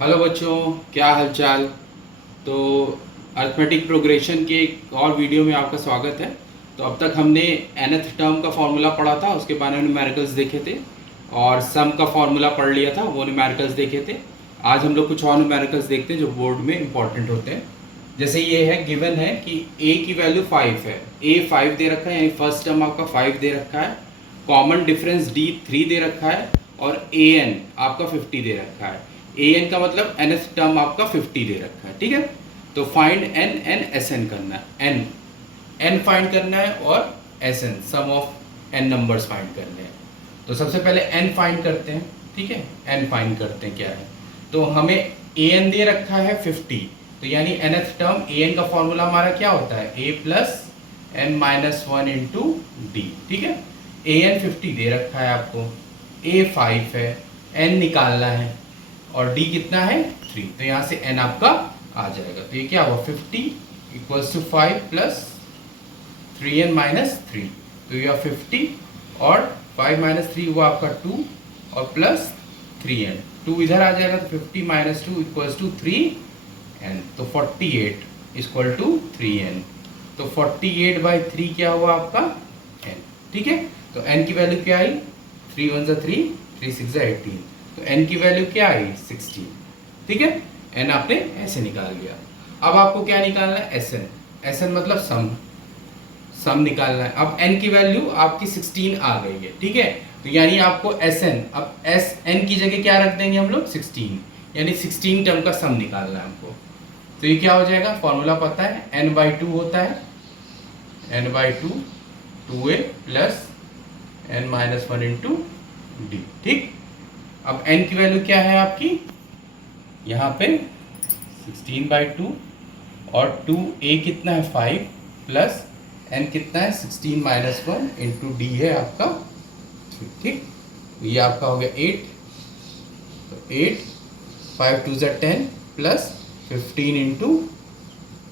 Hello बच्चों, क्या हालचाल। तो अर्थमेटिक प्रोग्रेशन के एक और वीडियो में आपका स्वागत है। तो अब तक हमने nth टर्म का फॉर्मूला पढ़ा था, उसके बारे में न्यूमेरिकल्स देखे थे और सम का फॉर्मूला पढ़ लिया था, वो न्यूमेरिकल्स देखे थे। आज हम लोग कुछ और न्यूमेरिकल्स देखते हैं जो बोर्ड में इंपॉर्टेंट होते हैं। जैसे ये है, गिवन है कि a की वैल्यू 5 है, a 5 दे रखा है, यानी फर्स्ट टर्म आपका 5 दे रखा है, कॉमन डिफरेंस d 3 दे रखा है और an आपका 50 दे रखा है। an का मतलब nth टर्म आपका 50 दे रखा है, ठीक है। तो फाइंड n n sn करना है, n फाइंड करना है और sn sum of n numbers find करने हैं। तो सबसे पहले n फाइंड करते हैं, ठीक है। n फाइंड करते हैं क्या है, तो हमें an दे रखा है 50, तो यानी nth टर्म an का फॉर्मूला हमारा क्या होता है, a plus n minus one into D, ठीक है। an 50 दे रखा है आपको, a 5 है, n निकालना है और d कितना है 3, तो यहाँ से n आपका आ जाएगा। तो ये क्या हुआ 50 equals to 5 plus 3n minus 3, तो यह 50 और 5 माइनस 3 हुआ आपका 2 और प्लस 3n, 2 इधर आ जाएगा तो 50 माइनस 2 इक्वल्स टू 3n, तो 48 इक्वल टू 3n। तो 48/3 क्या हुआ आपका n, ठीक है। तो n की वैल्यू क्या आई, 3 1 3, 3 6 18, तो n की वैल्यू क्या आई 16, ठीक है। n आपने ऐसे निकाल लिया। अब आपको क्या निकालना है, sn मतलब सम निकालना है। अब n की वैल्यू आपकी 16 आ गई है, ठीक है। तो यानी आपको sn, अब sn की जगह क्या रख देंगे हम लोग 16, यानी 16 टर्म का सम निकालना है हमको। तो ये क्या हो जाएगा, फॉर्मूला पता है, n/2 होता है, n/2 2a plus n minus one into D, ठीक। अब n की वैल्यू क्या है आपकी, यहाँ पे 16/2 और 2a कितना है 5 प्लस n कितना है 16 माइनस वन इंटू डी है आपका 3, ठीक। तो ये आपका हो गया 8, तो 8 5 2 10 प्लस 15 इंटू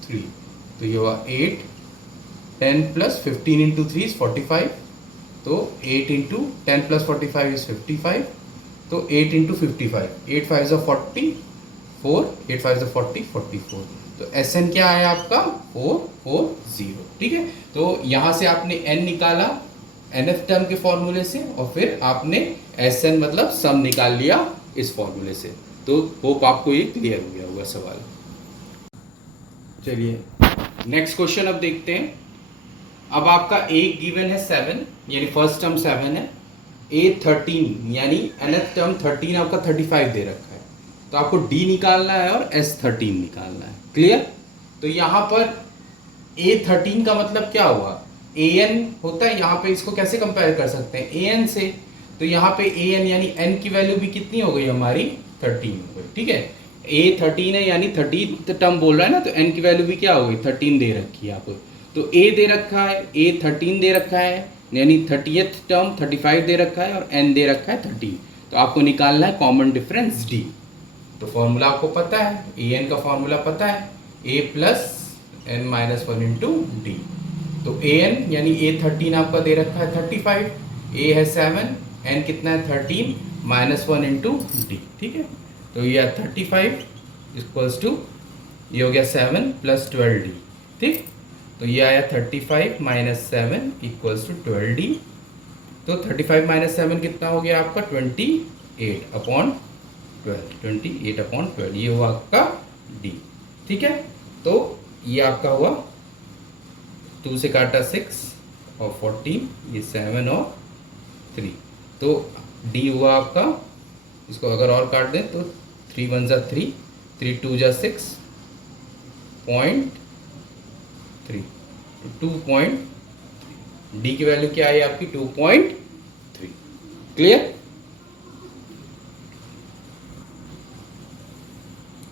3, तो ये हुआ 8, 10 प्लस 15 इंटू 3 इज 45, तो 8 इंटू 10 प्लस 45 इज 55, तो 8 इंटू 55, 8 5 जो 40, 4 8 5 जो 40 44, तो Sn क्या है आपका 440, ठीक है। तो यहाँ से आपने n निकाला nth टर्म के फॉर्मूले से और फिर आपने Sn मतलब सम निकाल लिया इस फॉर्मूले से। तो होप आपको ये क्लियर हो गया होगा सवाल। चलिए नेक्स्ट क्वेश्चन अब देखते हैं। अब आपका a गिवन है 7, यानी फर्स्ट टर्म 7 है, a 13 यानी nth टर्म 13 आपका 35 दे रखा है, तो आपको d निकालना है और s 13 निकालना है, क्लियर। तो यहाँ पर a 13 का मतलब क्या हुआ, an होता है, यहाँ पे इसको कैसे कंपेयर कर सकते हैं an से, तो यहाँ पे an यानी n की वैल्यू भी कितनी हो गई हमारी 13 हो गई, ठीक है। a 13 है यानी 30 टर्म बोल रहा है ना, तो n की वैल्यू भी क्या हो गई 13 दे रखी है आपको। तो a दे रखा है, a 13 दे रखा है, यानी 30th टर्म 35 दे रखा है और n दे रखा है 13, तो आपको निकालना है कॉमन डिफरेंस d। तो फॉर्मूला आपको पता है, an का फॉर्मूला पता है, a plus n minus one into D. तो an यानी a 13 आपका दे रखा है 35, a है 7, n कितना है 13 माइनस वन इंटू डी, ठीक है। तो ये 35 इक्वल्स टू, ये हो गया 7 प्लस 12d, ठीक। तो ये आया 35 माइनस 7 इक्वल्स टू 12d। तो 35 माइनस 7 कितना हो गया आपका 28/12, 28/12, ये हुआ आपका d, ठीक है। तो ये आपका हुआ 2 से काटा 6 और 14, ये 7 और 3, तो d हुआ आपका, इसको अगर और काट दें तो 3 1 जा 3, 3 2 जा 6 0.3, 2. d की वैल्यू क्या आई आपकी 2.3, क्लियर।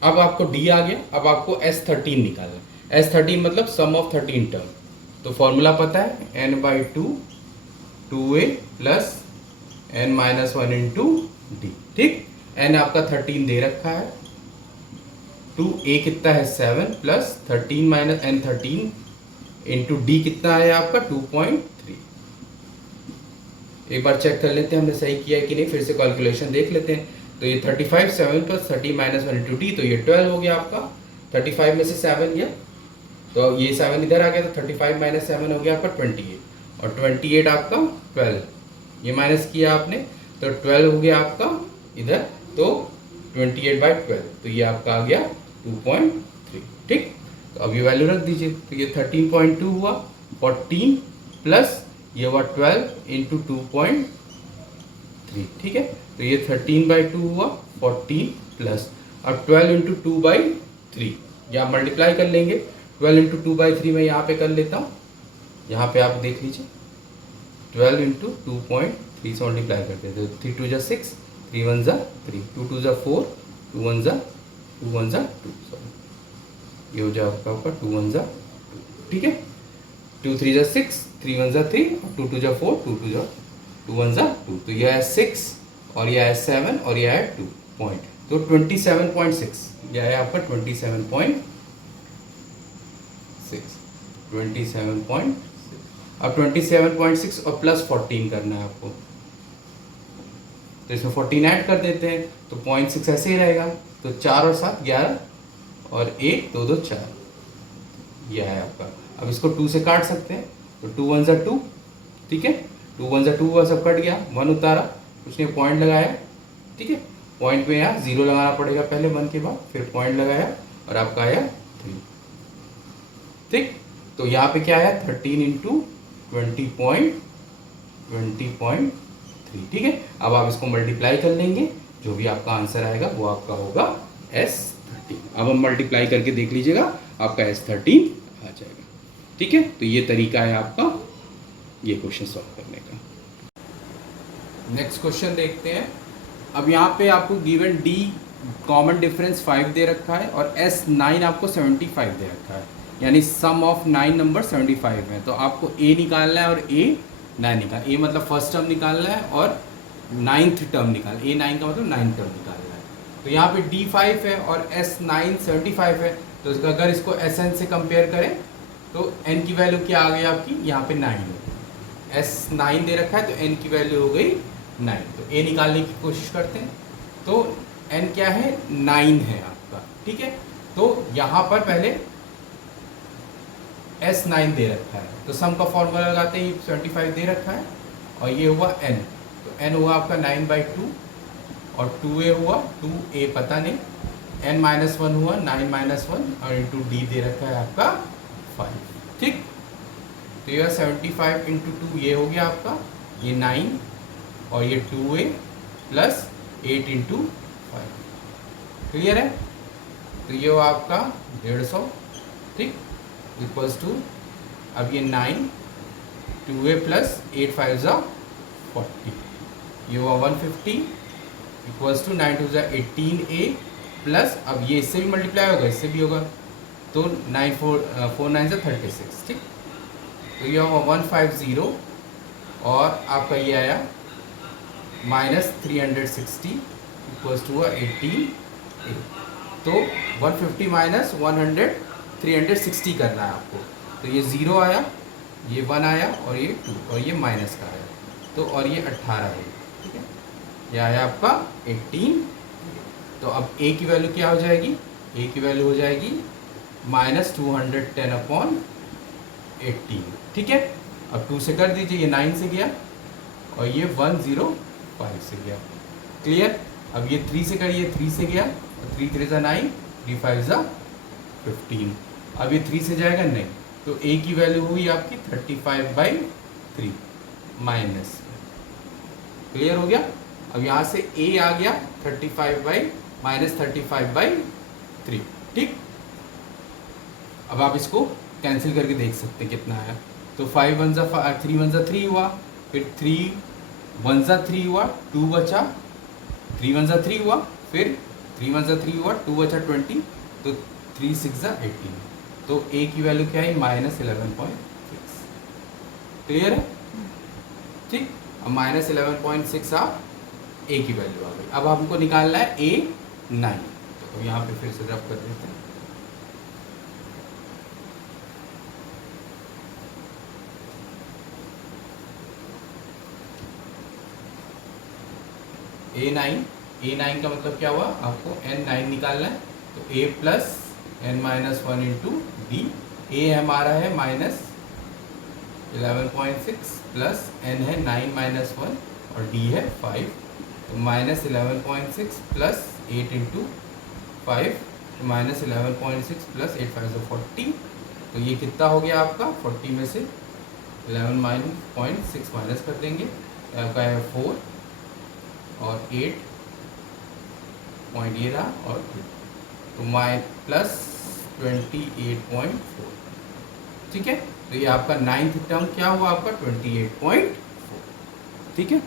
अब आपको d आ गया, अब आपको S13 निकालना है। S13 मतलब सम ऑफ 13 टर्म, तो फॉर्मूला पता है n/2 2a plus n minus one into D, ठीक। n आपका 13 दे रखा है, 2a कितना है 7 plus 13 minus n 13 into D कितना है आपका 2.3। एक बार चेक कर लेते हैं हमने सही किया है कि नहीं, फिर से कैलकुलेशन देख लेते हैं। तो ये 35 7 प्लस 30 माइनस 1 इंटू डी, तो ये 12 हो गया आपका। 35 में से 7 गया तो ये 7 इधर आ गया, तो 35 माइनस 7 हो गया आपका 28, और 28 आपका 12, ये माइनस किया आपने तो 12 हो गया आपका इधर, तो 28/12, तो ये आपका आ गया 2.3। ठीक, तो अब ये वैल्यू रख दीजिए, तो ये 13.2 हुआ, 14 प्लस ये हुआ 12 इंटू 2.3। ठीक है, तो ये 13/2 हुआ, 14 प्लस अब 12 इंटू 2/3, या मल्टीप्लाई कर लेंगे। 12 इंटू 2/3 मैं यहाँ पे कर लेता हूँ, यहाँ पे आप देख लीजिए 12 इंटू 2.3 से मल्टीप्लाई करते हैं, तो 3 2 जा 6, 3 1 जा 3, 2 2 जा 4, 2 1 जा 2, सॉरी ये हो जाए आपका 2 1 जा 2। ठीक है, 2 3 जा 6, 3 1 जा 3, 2 2 जा 4, 2 2 जा 2 1 जा 2, तो यह है 6 और यह है 7 और यह है 2 पॉइंट, तो 27.6, यह है आपका 27.6। अब 27.6 और प्लस 14 करना है आपको, तो इसमें 14 ऐड कर देते हैं, तो 0.6 ऐसे ही रहेगा, तो 4 और 7 11 और 1 2 2 4, यह है आपका। अब इसको 2 से काट सकते हैं, तो 2 1 जा 2, ठीक है, 2 1 जा 2 हुआ, सब कट गया, 1 उतारा, उसने पॉइंट लगाया। ठीक है, पॉइंट में यहाँ 0 लगाना पड़ेगा पहले 1 के बाद, फिर पॉइंट लगाया और आपका आया 3। ठीक, तो यहाँ पे क्या आया 13 इंटू 20.3। ठीक है, अब आप इसको मल्टीप्लाई कर लेंगे, जो भी आपका आंसर आएगा वो आपका होगा S13। अब हम मल्टीप्लाई करके देख लीजिएगा, आपका S13 आ जाएगा। ठीक है, तो ये तरीका है आपका ये क्वेश्चन सॉल्व करने का। नेक्स्ट क्वेश्चन देखते हैं। अब यहाँ पे आपको गिवन D कॉमन डिफरेंस 5 दे रखा है और S9 आपको 75 दे रखा है, यानी सम ऑफ 9 नंबर 75 है। तो आपको A निकालना है और A9 निकालना है। A मतलब फर्स्ट टर्म निकालना है और 9th टर्म निकालना है। A9 का मतलब 9th टर्म निकालना है। तो यहाँ पे D5 है और S9 75 है, तो अगर इसको Sn से कंपेयर करें तो n की वैल्यू क्या आ गई आपकी, यहाँ पे 9 है। S9 दे रखा है तो n की वैल्यू हो गई 9। तो A निकालने की कोशिश करते हैं, तो n क्या है 9 है आपका। ठीक है, तो यहाँ पर पहले S9 दे रखा है, तो सम का फॉर्मूला लगाते हैं, 75 दे रखा है और ये हुआ n, तो n हुआ आपका 9/2 और 2a हुआ 2a पता नहीं, n-1 हुआ 9-1 और इंटू d दे रखा है आपका 5। ठीक, तो यह 75 इंटू 2 ये हो गया आपका, ये 9 और ये 2a प्लस 8 इंटू 5। क्लियर है, तो ये हुआ आपका 150। ठीक, इक्वल्स टू, अब ये 9 2a प्लस 8 5 जा 40, ये हुआ 150 इक्वल्स टू 9 2 जा 18a प्लस, अब ये इससे भी मल्टीप्लाई होगा, इससे भी होगा, तो 9 4 9 जा 36। ठीक, तो ये हुआ 150 और आपका ये आया -360 इक्वल्स टू 18a। तो 150 माइनस 100 360 करना है आपको, तो ये 0 आया, ये 1 आया और ये 2 और ये माइनस का आया, तो और ये 18 है। ठीक है, ये आया आपका 18। तो अब a की वैल्यू क्या हो जाएगी, a की वैल्यू हो जाएगी -210/18। ठीक है, अब 2 से कर दीजिए, ये 9 से गया और ये 105 से गया। क्लियर, अब ये 3 से करिए, 3 से गया, 3 3 जा 9, 3 5 जा 15। अब ये 3 से जाएगा नहीं, तो a की वैल्यू हुई आपकी 35/3 माइनस। क्लियर हो गया, अब यहाँ से a आ गया 35/3। ठीक, अब आप इसको कैंसिल करके देख सकते हैं कितना आया, तो 5 1 जा 3 1 जा 3 हुआ, फिर 3 1 जा 3 हुआ, 2 बचा, 3 1 जा 3 हुआ, फिर 3 1 जा 3 हुआ, 2 बचा 20, तो 3 6 जा 18, तो a की वैल्यू क्या है -11.6। क्लियर है, ठीक, अब -11.6 आप a की वैल्यू आ गई। अब हमको निकालना है A9, तो यहाँ पे फिर से रब कर देते हैं। A9 A9 का मतलब क्या हुआ, आपको N9 निकालना है, तो A plus N-1 into D. A हमारा है -11.6 प्लस N है 9-1 और D है 5, तो -11.6 प्लस 8 इंटू 5, -11.6 प्लस 8 5 40, तो ये कितना हो गया आपका 40 में से 11-6 माइनस कर देंगे, तो आपका है 4 और 8 पॉइंट ये रहा और 2, तो प्लस 28.4। ठीक है, तो ये आपका 9th टर्म क्या हुआ आपका 28.4। ठीक है।